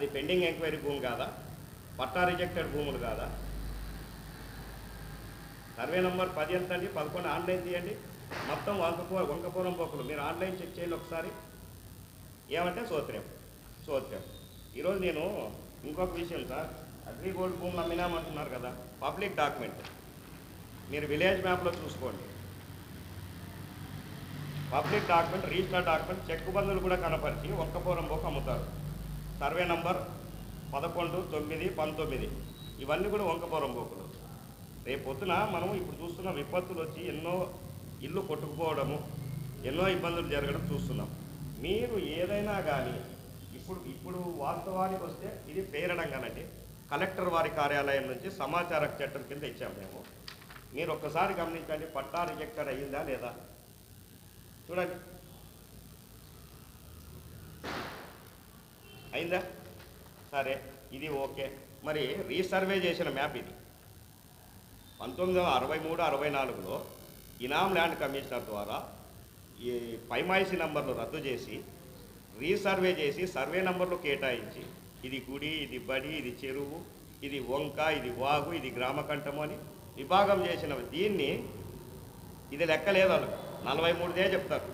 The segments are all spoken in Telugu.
అది పెండింగ్ ఎంక్వైరీ భూమి కాదా? పట్టా రిజెక్టెడ్ భూములు కాదా? సర్వే నెంబర్ 10 ఎంత అండి? 11 ఆన్లైన్ తీయండి. మొత్తం వంకపురం బొక్కలు మీరు ఆన్లైన్ చెక్ చేయండి ఒకసారి. ఏమంటే సోత్రం. ఈరోజు నేను ఇంకొక విషయం సార్, అగ్రిగోల్డ్ భూములు అమ్మినామంటున్నారు కదా, పబ్లిక్ డాక్యుమెంట్ మీరు విలేజ్ మ్యాప్లో చూసుకోండి. Public document, register document, check బందులు కూడా కనపరిచి ఒక్కపురం బొక్క అమ్ముతారు. సర్వే నంబర్ 11, 9, 19 ఇవన్నీ కూడా వంకపురం బొక్కలు. రేపు పొద్దున మనం ఇప్పుడు చూస్తున్న విపత్తులు వచ్చి ఎన్నో ఇల్లు కొట్టుకుపోవడము, ఎన్నో ఇబ్బందులు జరగడం చూస్తున్నాం. మీరు ఏదైనా కానీ ఇప్పుడు వాస్తవానికి వస్తే ఇది పేరడంగానండి కలెక్టర్ వారి కార్యాలయం నుంచి సమాచార చట్టం కింద ఇచ్చాము మేము. మీరు ఒక్కసారి గమనించండి, పట్టా రిజెక్టర్ అయ్యిందా లేదా చూడండి. అయిందా? సరే, ఇది ఓకే. మరి రీసర్వే చేసిన మ్యాప్ ఇది 1963, 64లో ఇనాం ల్యాండ్ కమిషనర్ ద్వారా ఈ పైమాయిసీ నంబర్లు రద్దు చేసి రీసర్వే చేసి సర్వే నంబర్లు కేటాయించి ఇది గుడి, ఇది బడి, ఇది చెరువు, ఇది వంక, ఇది వాగు, ఇది గ్రామకంఠము అని విభాగం చేసిన దీన్ని ఇది లెక్కలేదు వాళ్ళు 43దే చెప్తారు.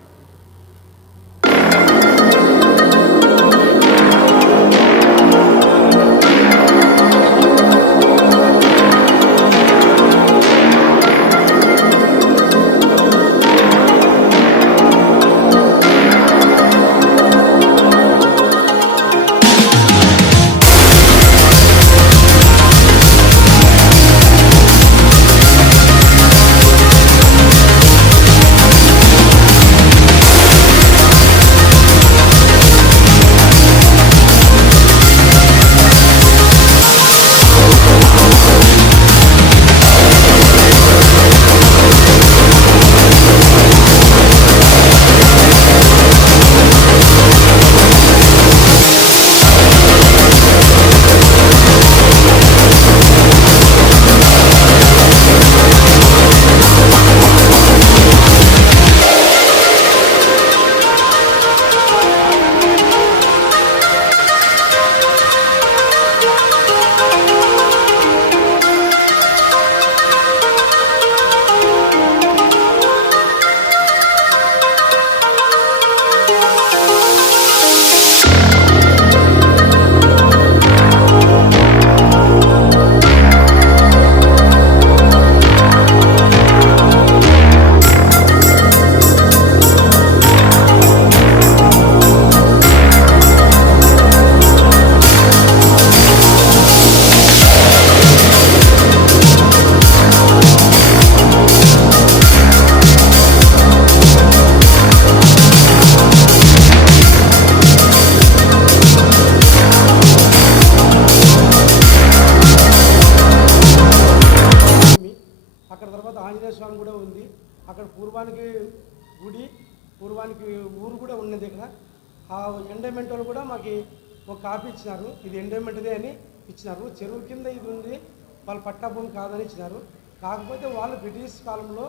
ఆంజనేయ స్వామి కూడా ఉంది అక్కడ. పూర్వానికి గుడి, పూర్వానికి ఊరు కూడా ఉన్నది ఇక్కడ. ఆ ఎండోమెంట్ వాళ్ళు కూడా మాకు ఒక కాపీ ఇచ్చినారు, ఇది ఎండోమెంట్దే అని ఇచ్చినారు. చెరువు కింద ఇది ఉంది, వాళ్ళు పట్టా భూమి కాదని ఇచ్చినారు. కాకపోతే వాళ్ళు బ్రిటిష్ కాలంలో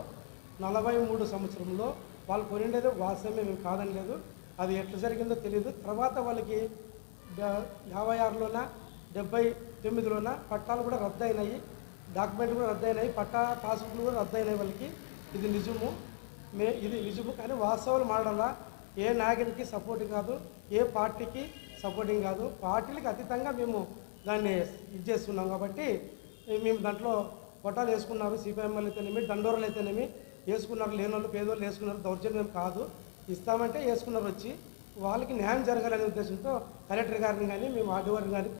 43 సంవత్సరంలో వాళ్ళు కొనిండేది వాస్తవమే, మేము కాదని లేదు. అది ఎట్లా జరిగిందో తెలియదు. తర్వాత వాళ్ళకి 56లోన 79లోన పట్టాలు కూడా రద్దయినాయి, డాక్యుమెంట్ కూడా రద్దయినాయి, పట్టా పాస్బుక్లు కూడా రద్దయినాయి వాళ్ళకి. ఇది నిజము, ఇది నిజము. కానీ వాస్తవాలు మాడాలా. ఏ నాయకుడికి సపోర్టింగ్ కాదు, ఏ పార్టీకి సపోర్టింగ్ కాదు. పార్టీలకు అతీతంగా మేము దాన్ని ఇది చేస్తున్నాం. కాబట్టి మేము దాంట్లో పట్టాలు వేసుకున్నారు. సిపిఎంఎల్ అయితేనేమి, దండోరలు అయితేనేమి వేసుకున్నారు. లేని వాళ్ళు, పేదవాళ్ళు వేసుకున్నారు. దౌర్జన్యం కాదు, ఇస్తామంటే వేసుకున్నారు. వచ్చి వాళ్ళకి న్యాయం జరగాలనే ఉద్దేశంతో కలెక్టర్ గారిని కానీ మేము ఆర్డీఓని కానీ